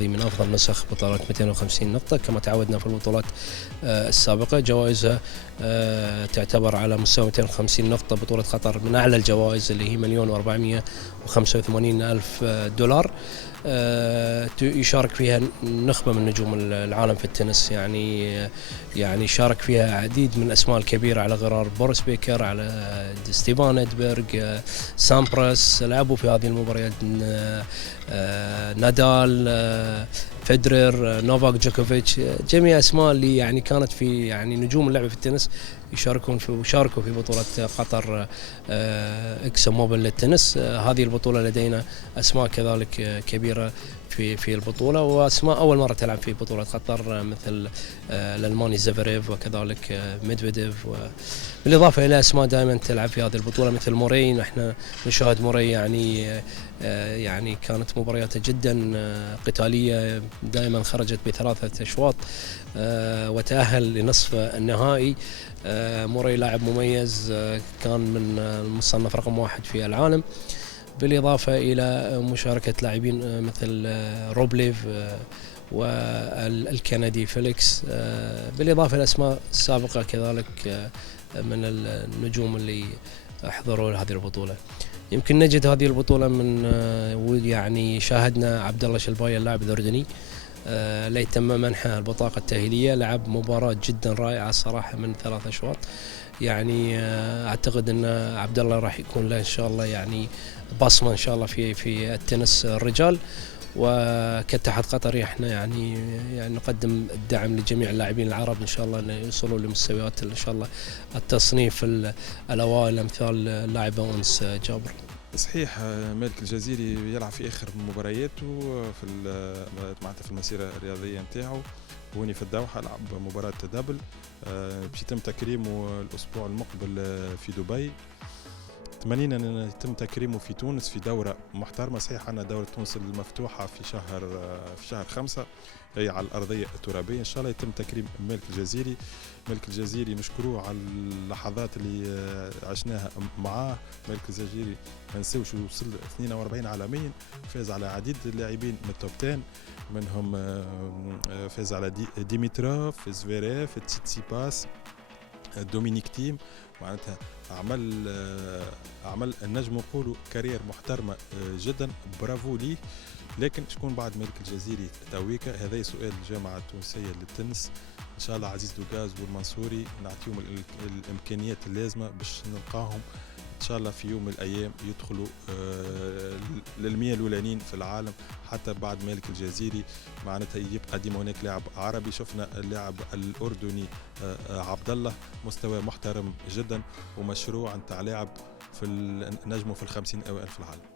هذه من أفضل نسخ بطولة 250 نقطة كما تعودنا في البطولات السابقة. جوائزها تعتبر على مستوى 250 نقطة بطولة قطر من أعلى الجوائز اللي هي 1,485,000 دولار. يشارك فيها نخبة من نجوم العالم في التنس، يعني شارك فيها عديد من الأسماء الكبيرة على غرار بوريس بيكر، على ستيفان إدبرغ، سامبرس، لعبوا في هذه المباريات نادال، فيدرر، نوفاك جوكوفيتش، جميع أسماء اللي يعني كانت في يعني نجوم اللعبة في التنس وشاركوا في بطولة قطر إكسو موبل للتنس. هذه البطولة لدينا أسماء كذلك كبيرة في البطولة، وأسماء أول مرة تلعب في بطولة قطر مثل الألماني زفيريف وكذلك ميدفيديف، بالإضافة إلى أسماء دائما تلعب في هذه البطولة مثل موري. نحن نشاهد موري يعني كانت مبارياته جدا قتالية، دائما خرجت بثلاثة أشواط وتأهل لنصف النهائي. موري لاعب مميز، كان من المصنف رقم 1 في العالم، بالإضافة إلى مشاركة لاعبين مثل روبليف والكندي فيليكس، بالإضافة إلى أسماء سابقة كذلك من النجوم اللي أحضروا هذه البطولة. يمكن نجد هذه البطولة من يعني شاهدنا عبد الله شلباي اللاعب الأردني اللي تم منحه البطاقة التأهيلية، لعب مباراة جدا رائعة صراحة من 3 أشواط. يعني أعتقد أن عبد الله راح يكون له إن شاء الله يعني بصمة إن شاء الله في التنس الرجال. وكاتحاد قطري احنا يعني نقدم الدعم لجميع اللاعبين العرب ان شاء الله ان يوصلوا لمستويات ان شاء الله التصنيف الاوائل امثال اللاعب انس جابر. صحيح، مالك الجزيري يلعب في اخر مبارياته في معناتها في المسيره الرياضيه نتاعو، هوني في الدوحه لعب مباراه دبل باش يتم تكريمه الاسبوع المقبل في دبي. تمنينا ان يتم تكريمه في تونس في دوره محترمه. صحيح عندنا دوره تونس المفتوحه في شهر 5 هي على الارضيه الترابيه، ان شاء الله يتم تكريم مالك الجزيري. مالك الجزيري نشكروه على اللحظات اللي عشناها معاه. مالك الجزيري ما نساوش وصل 42 عالميا، فاز على عديد اللاعبين من التوب 10، منهم فاز على ديميتروف، زفيريف، تسيتسيباس، دومينيك تيم. معناتها عمل النجم نقولوا كارير محترمه جدا، برافو ليه. لكن شكون بعد مالك الجزيري تويكا؟ هذا سؤال الجامعه التونسيه للتنس. ان شاء الله عزيز دوغاز والمنصوري نعطيهم الامكانيات اللازمه باش نلقاهم ان شاء الله في يوم من الايام يدخلوا للمية الاولانيين في العالم. حتى بعد مالك الجزيري معناتها يبقى ديما هناك لاعب عربي. شفنا اللاعب الاردني عبد الله مستوى محترم جدا ومشروع نتاع لاعب في نجمه في 50 اوائل في العالم.